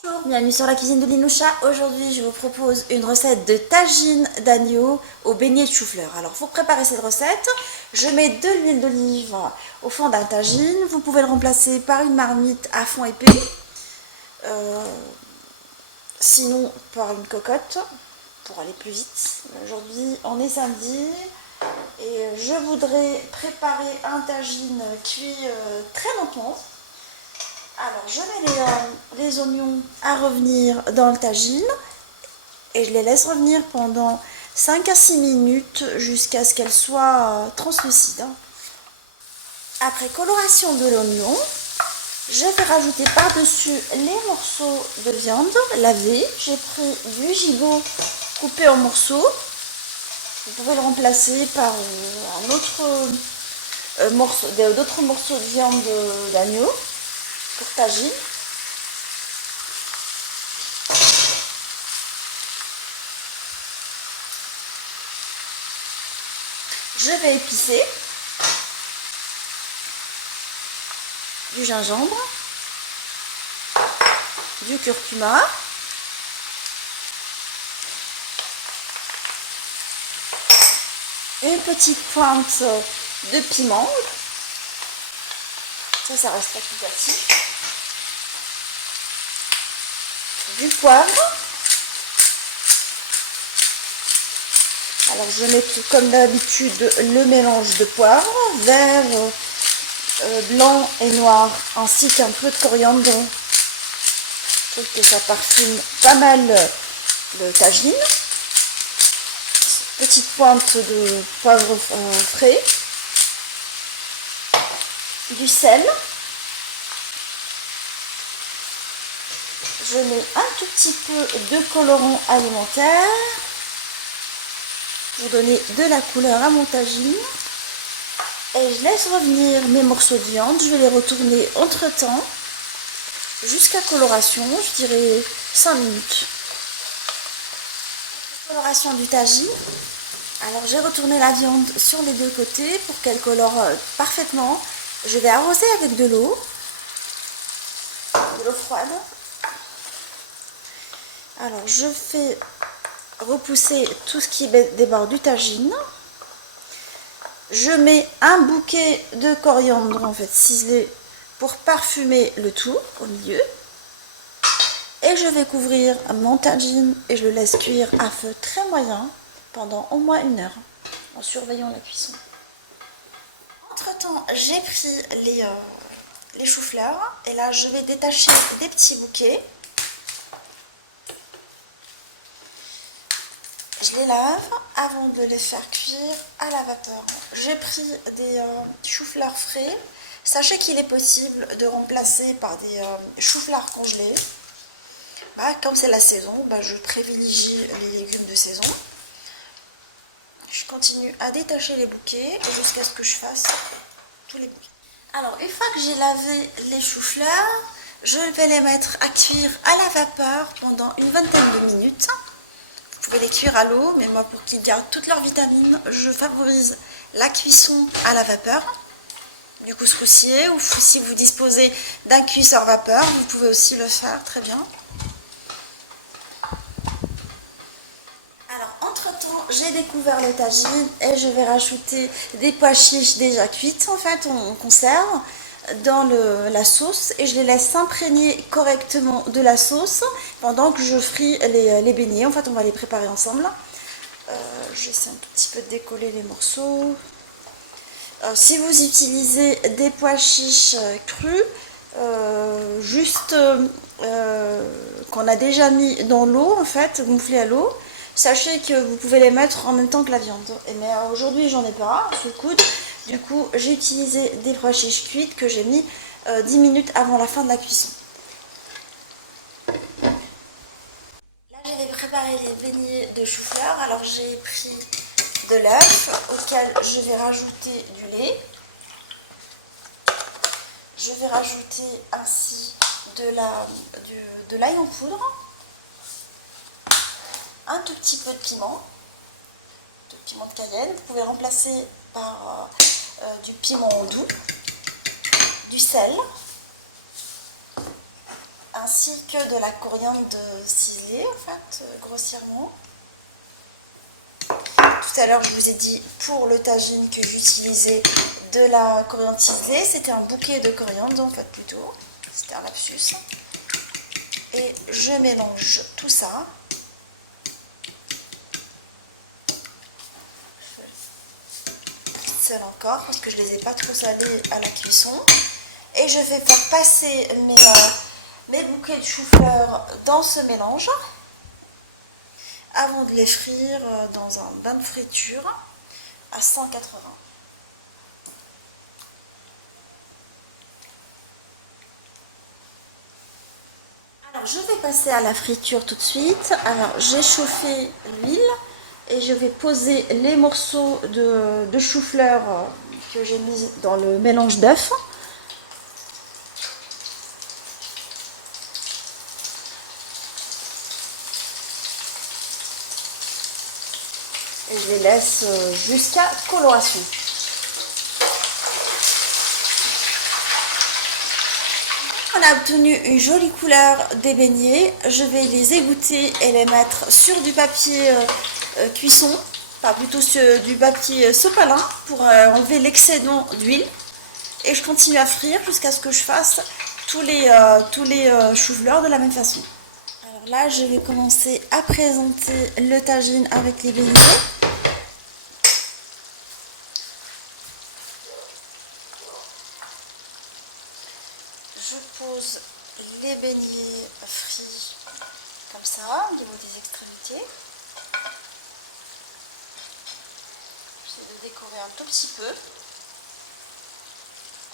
Bonjour, bienvenue sur la cuisine de Linoucha. Aujourd'hui, je vous propose une recette de tagine d'agneau au beignet de chou-fleur. Alors, pour préparer cette recette, je mets de l'huile d'olive au fond d'un tagine. Vous pouvez le remplacer par une marmite à fond épais, sinon par une cocotte pour aller plus vite. Aujourd'hui, on est samedi et je voudrais préparer un tagine cuit très lentement. Alors, je mets les oignons à revenir dans le tagine et je les laisse revenir pendant 5 à 6 minutes jusqu'à ce qu'elles soient translucides. Après coloration de l'oignon, je vais rajouter par-dessus les morceaux de viande lavés. J'ai pris du gigot coupé en morceaux. Vous pouvez le remplacer par d'autres morceaux de viande d'agneau pour tagine. Je vais épicer du gingembre, du curcuma, une petite pointe de piment, ça reste facultatif, du poivre. Alors je mets comme d'habitude le mélange de poivre, vert, blanc et noir, ainsi qu'un peu de coriandre. Je trouve que ça parfume pas mal le tagine. Petite pointe de poivre frais, du sel. Je mets un tout petit peu de colorant alimentaire pour donner de la couleur à mon tagine. Et je laisse revenir mes morceaux de viande. Je vais les retourner entre temps jusqu'à coloration, je dirais 5 minutes. Coloration du tagine. Alors j'ai retourné la viande sur les deux côtés pour qu'elle colore parfaitement. Je vais arroser avec de l'eau froide. Alors je fais repousser tout ce qui déborde du tagine. Je mets un bouquet de coriandre en fait ciselé pour parfumer le tout au milieu. Et je vais couvrir mon tagine et je le laisse cuire à feu très moyen pendant au moins 1 heure en surveillant la cuisson. Entre temps, j'ai pris les choux-fleurs et là je vais détacher des petits bouquets. Je les lave avant de les faire cuire à la vapeur. J'ai pris des choux-fleurs frais. Sachez qu'il est possible de remplacer par des choux-fleurs congelés. Comme c'est la saison, je privilégie les légumes de saison. Je continue à détacher les bouquets jusqu'à ce que je fasse tous les bouquets. Alors, une fois que j'ai lavé les choux-fleurs, je vais les mettre à cuire à la vapeur pendant une vingtaine de minutes. Vous pouvez les cuire à l'eau, mais moi, pour qu'ils gardent toutes leurs vitamines, je favorise la cuisson à la vapeur du couscoussier, ou si vous disposez d'un cuisseur vapeur, vous pouvez aussi le faire très bien. Alors, entre-temps, j'ai découvert le tagine et je vais rajouter des pois chiches déjà cuites, en fait, on conserve dans la sauce et je les laisse s'imprégner correctement de la sauce pendant que je fris les beignets. En fait, on va les préparer ensemble. J'essaie un tout petit peu de décoller les morceaux. Si vous utilisez des pois chiches crus, juste qu'on a déjà mis dans l'eau, en fait, gonflé à l'eau, sachez que vous pouvez les mettre en même temps que la viande. Mais aujourd'hui, j'en ai pas sous le coude. Du coup, j'ai utilisé des pois chiches cuites que j'ai mis 10 minutes avant la fin de la cuisson. Là, je vais préparer les beignets de chou-fleur. Alors, j'ai pris de l'œuf auquel je vais rajouter du lait. Je vais rajouter ainsi de l'ail en poudre, un tout petit peu de piment de Cayenne. Vous pouvez remplacer par du piment doux, du sel, ainsi que de la coriandre ciselée, en fait, grossièrement. Tout à l'heure, je vous ai dit pour le tagine que j'utilisais de la coriandre ciselée. C'était un bouquet de coriandre, en fait, plutôt. C'était un lapsus. Et je mélange tout ça. Seul encore, parce que je ne les ai pas trop salés à la cuisson. Et je vais faire passer mes bouquets de chou-fleur dans ce mélange avant de les frire dans un bain de friture à 180. Alors je vais passer à la friture tout de suite. Alors j'ai chauffé l'huile et je vais poser les morceaux de chou-fleur que j'ai mis dans le mélange d'œufs. Et je les laisse jusqu'à coloration. On a obtenu une jolie couleur des beignets. Je vais les égoutter et les mettre sur du papier cuisson, enfin plutôt sur du papier sopalin pour enlever l'excédent d'huile. Et je continue à frire jusqu'à ce que je fasse tous les choux-fleurs de la même façon. Alors là, je vais commencer à présenter le tagine avec les beignets. Je pose les beignets frits comme ça, au niveau des extrémités. J'essaie de décorer un tout petit peu.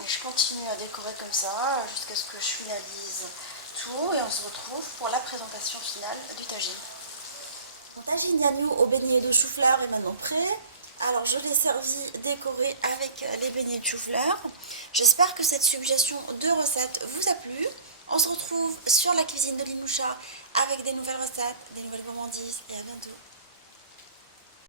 Et je continue à décorer comme ça jusqu'à ce que je finalise tout. Et on se retrouve pour la présentation finale du tagine. Mon tagine d'agneau au beignet de chou-fleur est maintenant prêt. Alors je l'ai servi décoré avec les beignets de chou-fleur. J'espère que cette suggestion de recette vous a plu. On se retrouve sur la cuisine de Lynn Mouchard avec des nouvelles recettes, des nouvelles gourmandises et à bientôt.